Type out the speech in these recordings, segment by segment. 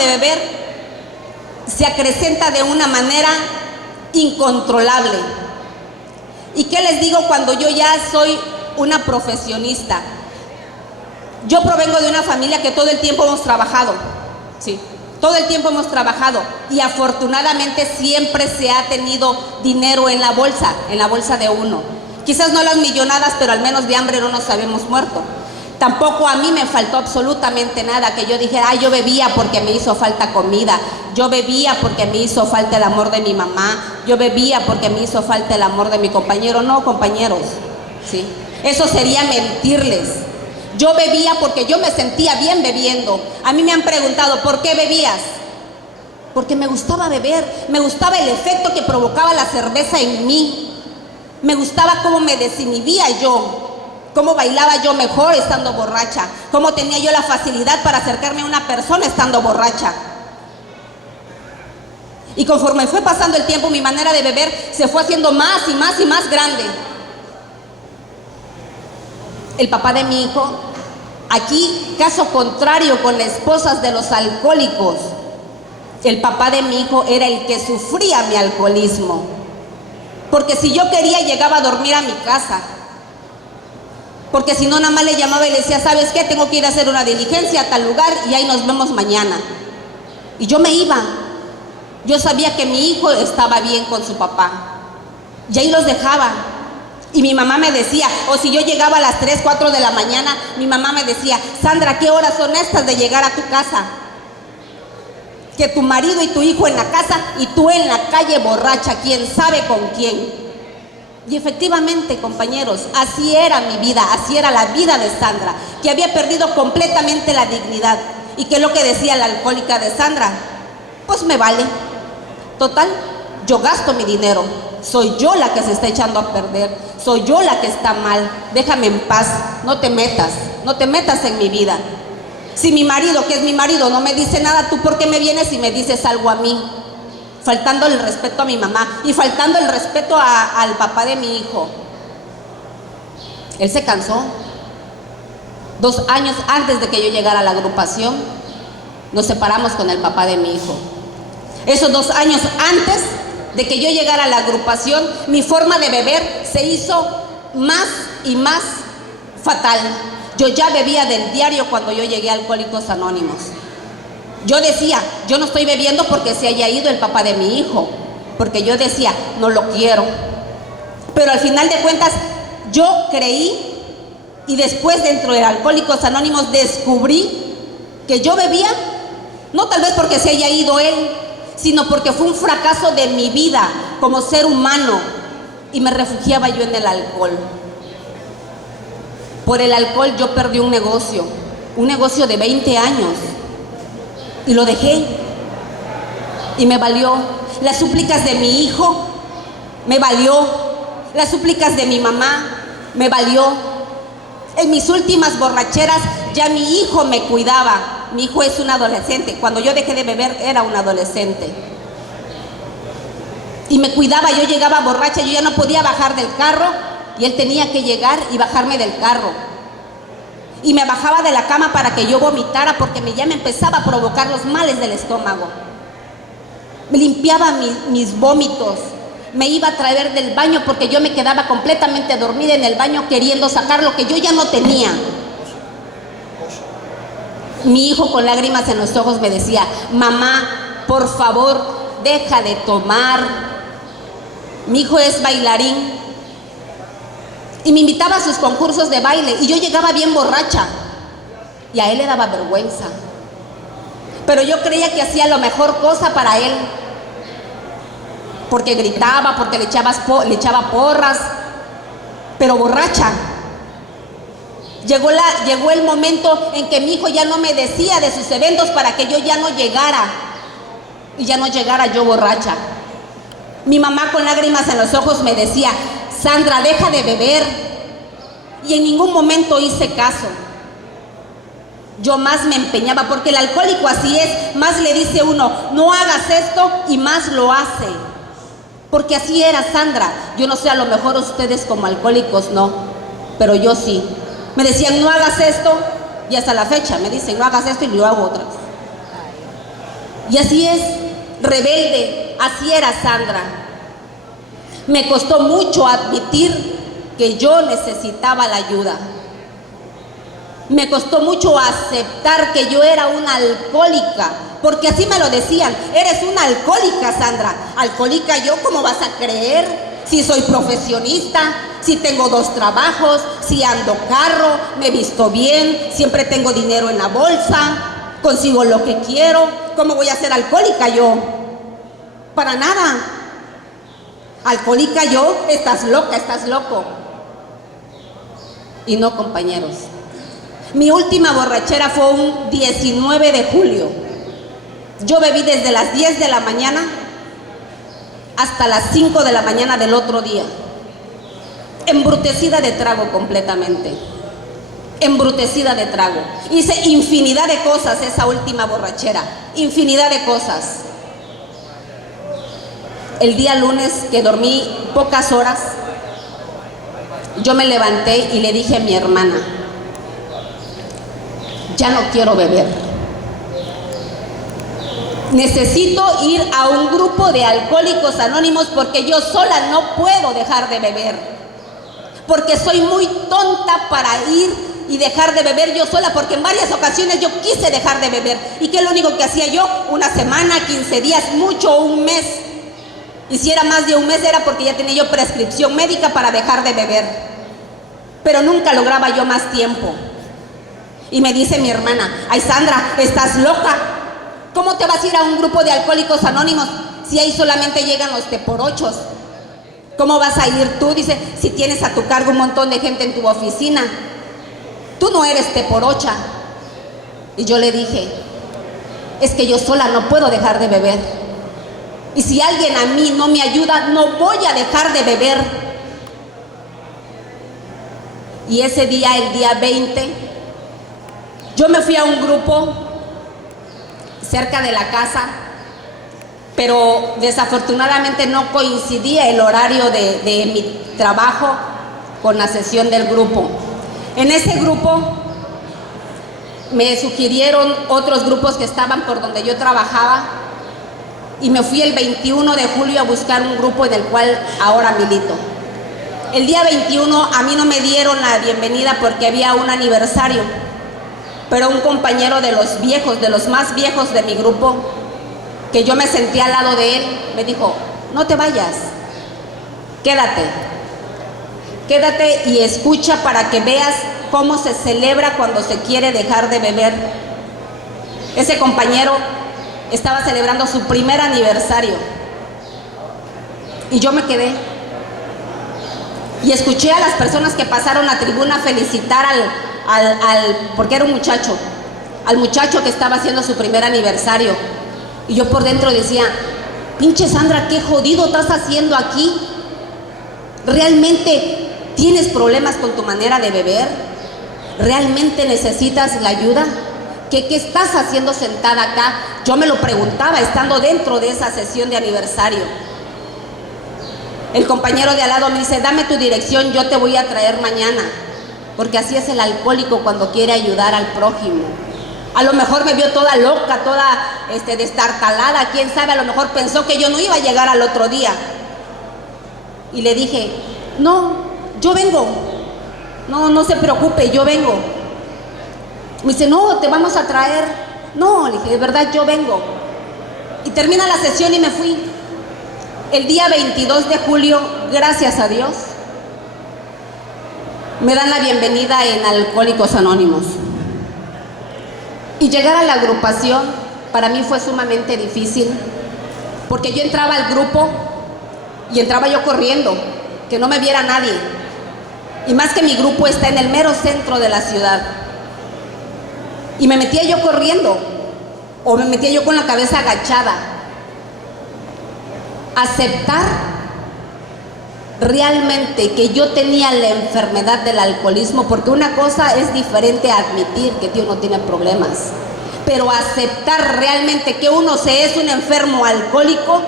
de beber se acrecenta de una manera incontrolable. ¿Y qué les digo cuando yo ya soy una profesionista? Yo provengo de una familia que todo el tiempo hemos trabajado, sí, todo el tiempo hemos trabajado, y afortunadamente siempre se ha tenido dinero en la bolsa de uno. Quizás no las millonadas, pero al menos de hambre no nos habíamos muerto. Tampoco a mí me faltó absolutamente nada, que yo dijera, ay, yo bebía porque me hizo falta comida, yo bebía porque me hizo falta el amor de mi mamá, yo bebía porque me hizo falta el amor de mi compañero. No, compañeros, ¿sí? Eso sería mentirles. Yo bebía porque yo me sentía bien bebiendo. A mí me han preguntado, ¿por qué bebías? Porque me gustaba beber, me gustaba el efecto que provocaba la cerveza en mí, me gustaba cómo me desinhibía yo, cómo bailaba yo mejor estando borracha, cómo tenía yo la facilidad para acercarme a una persona estando borracha. Y conforme fue pasando el tiempo, mi manera de beber se fue haciendo más y más y más grande. El papá de mi hijo, aquí caso contrario con las esposas de los alcohólicos, el papá de mi hijo era el que sufría mi alcoholismo, porque si yo quería llegaba a dormir a mi casa, porque si no nada más le llamaba y le decía, ¿sabes qué? Tengo que ir a hacer una diligencia a tal lugar y ahí nos vemos mañana. Y yo me iba. Yo sabía que mi hijo estaba bien con su papá y ahí los dejaba. Y mi mamá me decía, o si yo llegaba a las 3, 4 de la mañana, mi mamá me decía, Sandra, ¿qué horas son estas de llegar a tu casa? Que tu marido y tu hijo en la casa y tú en la calle borracha, quién sabe con quién. Y efectivamente, compañeros, así era mi vida, así era la vida de Sandra, que había perdido completamente la dignidad. ¿Y qué es lo que decía la alcohólica de Sandra? Pues me vale. Total, yo gasto mi dinero. Soy yo la que se está echando a perder. Soy yo la que está mal. Déjame en paz. No te metas en mi vida. Si mi marido, que es mi marido, no me dice nada, ¿tú por qué me vienes y me dices algo a mí? Faltando el respeto a mi mamá y faltando el respeto al papá de mi hijo. Él se cansó. 2 años antes de que yo llegara a la agrupación, nos separamos con el papá de mi hijo. Esos 2 años antes de que yo llegara a la agrupación, mi forma de beber se hizo más y más fatal. Yo ya bebía del diario cuando yo llegué a Alcohólicos Anónimos. Yo decía, yo no estoy bebiendo porque se haya ido el papá de mi hijo, porque yo decía, no lo quiero. Pero al final de cuentas, yo creí, y después dentro de Alcohólicos Anónimos descubrí que yo bebía, no tal vez porque se haya ido él, sino porque fue un fracaso de mi vida como ser humano, y me refugiaba yo en el alcohol. Por el alcohol yo perdí un negocio de 20 años, y lo dejé, y me valió. Las súplicas de mi hijo, me valió. Las súplicas de mi mamá, me valió. En mis últimas borracheras, ya mi hijo me cuidaba. Mi hijo es un adolescente. Cuando yo dejé de beber, era un adolescente. Y me cuidaba. Yo llegaba borracha, yo ya no podía bajar del carro, y él tenía que llegar y bajarme del carro. Y me bajaba de la cama para que yo vomitara, porque ya me empezaba a provocar los males del estómago. Me limpiaba mis vómitos. Me iba a traer del baño porque yo me quedaba completamente dormida en el baño queriendo sacar lo que yo ya no tenía. Mi hijo con lágrimas en los ojos me decía, mamá, por favor, deja de tomar. Mi hijo es bailarín y me invitaba a sus concursos de baile, y yo llegaba bien borracha y a él le daba vergüenza, pero yo creía que hacía la mejor cosa para él, porque gritaba, porque le echaba porras, pero borracha. Llegó el momento en que mi hijo ya no me decía de sus eventos para que yo ya no llegara, y ya no llegara yo borracha. Mi mamá con lágrimas en los ojos me decía, Sandra, deja de beber. Y en ningún momento hice caso. Yo más me empeñaba, porque el alcohólico así es, más le dice uno, no hagas esto, y más lo hace. Porque así era Sandra. Yo no sé, a lo mejor ustedes como alcohólicos no, pero yo sí. Me decían, no hagas esto, y hasta la fecha me dicen, no hagas esto, y lo hago otra vez. Y así es, rebelde, así era Sandra. Me costó mucho admitir que yo necesitaba la ayuda. Me costó mucho aceptar que yo era una alcohólica, porque así me lo decían: eres una alcohólica, Sandra. Alcohólica yo, ¿cómo vas a creer? Si soy profesionista, si tengo 2 trabajos, si ando carro, me visto bien, siempre tengo dinero en la bolsa, consigo lo que quiero. ¿Cómo voy a ser alcohólica yo? Para nada. Alcohólica yo, estás loca, estás loco. Y no, compañeros. Mi última borrachera fue un 19 de julio. Yo bebí desde las 10 de la mañana hasta las 5 de la mañana del otro día. Embrutecida de trago completamente. Embrutecida de trago. Hice infinidad de cosas esa última borrachera. Infinidad de cosas. El día lunes, que dormí pocas horas, yo me levanté y le dije a mi hermana: ya no quiero beber. Necesito ir a un grupo de alcohólicos anónimos porque yo sola no puedo dejar de beber. Porque soy muy tonta para ir y dejar de beber yo sola, porque en varias ocasiones yo quise dejar de beber. ¿Y qué es lo único que hacía yo? Una semana, 15 días, mucho, un mes. Y si era más de un mes era porque ya tenía yo prescripción médica para dejar de beber. Pero nunca lograba yo más tiempo. Y me dice mi hermana: ay, Sandra, estás loca. ¿Cómo te vas a ir a un grupo de alcohólicos anónimos si ahí solamente llegan los teporochos? ¿Cómo vas a ir tú? Dice, si tienes a tu cargo un montón de gente en tu oficina. Tú no eres teporocha. Y yo le dije: es que yo sola no puedo dejar de beber. Y si alguien a mí no me ayuda, no voy a dejar de beber. Y ese día, el día 20, yo me fui a un grupo cerca de la casa, pero desafortunadamente no coincidía el horario de mi trabajo con la sesión del grupo. En ese grupo me sugirieron otros grupos que estaban por donde yo trabajaba, y me fui el 21 de julio a buscar un grupo en el cual ahora milito. El día 21 a mí no me dieron la bienvenida porque había un aniversario, pero un compañero de los viejos, de los más viejos de mi grupo, que yo me senté al lado de él, me dijo: no te vayas, quédate y escucha para que veas cómo se celebra cuando se quiere dejar de beber. Ese compañero estaba celebrando su primer aniversario y yo me quedé y escuché a las personas que pasaron a tribuna felicitar porque era un muchacho, al muchacho que estaba haciendo su primer aniversario. Y yo por dentro decía: pinche Sandra, qué jodido estás haciendo aquí. ¿Realmente tienes problemas con tu manera de beber? ¿Realmente necesitas la ayuda? ¿Qué estás haciendo sentada acá? Yo me lo preguntaba estando dentro de esa sesión de aniversario. El compañero de al lado me dice: dame tu dirección, yo te voy a traer mañana. Porque así es el alcohólico cuando quiere ayudar al prójimo. A lo mejor me vio toda loca, toda destartalada, quién sabe, a lo mejor pensó que yo no iba a llegar al otro día. Y le dije: no, yo vengo. No se preocupe, yo vengo. Me dice: no, te vamos a traer. No, le dije: de verdad, yo vengo. Y termina la sesión y me fui. El día 22 de julio, gracias a Dios, me dan la bienvenida en Alcohólicos Anónimos. Y llegar a la agrupación para mí fue sumamente difícil, porque yo entraba al grupo y entraba yo corriendo, que no me viera nadie. Y más que mi grupo está en el mero centro de la ciudad. Y me metía yo corriendo, o me metía yo con la cabeza agachada. Aceptar realmente que yo tenía la enfermedad del alcoholismo, porque una cosa es diferente a admitir que uno tiene problemas, pero aceptar realmente que uno se es un enfermo alcohólico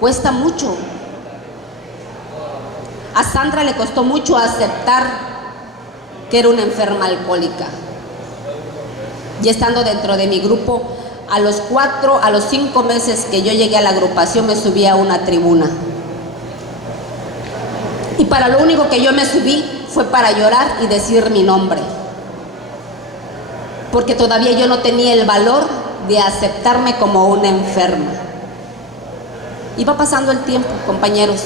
cuesta mucho. A Sandra le costó mucho aceptar que era una enferma alcohólica. Y estando dentro de mi grupo, A los 5 meses que yo llegué a la agrupación, me subí a una tribuna. Y para lo único que yo me subí fue para llorar y decir mi nombre. Porque todavía yo no tenía el valor de aceptarme como una enferma. Iba pasando el tiempo, compañeros.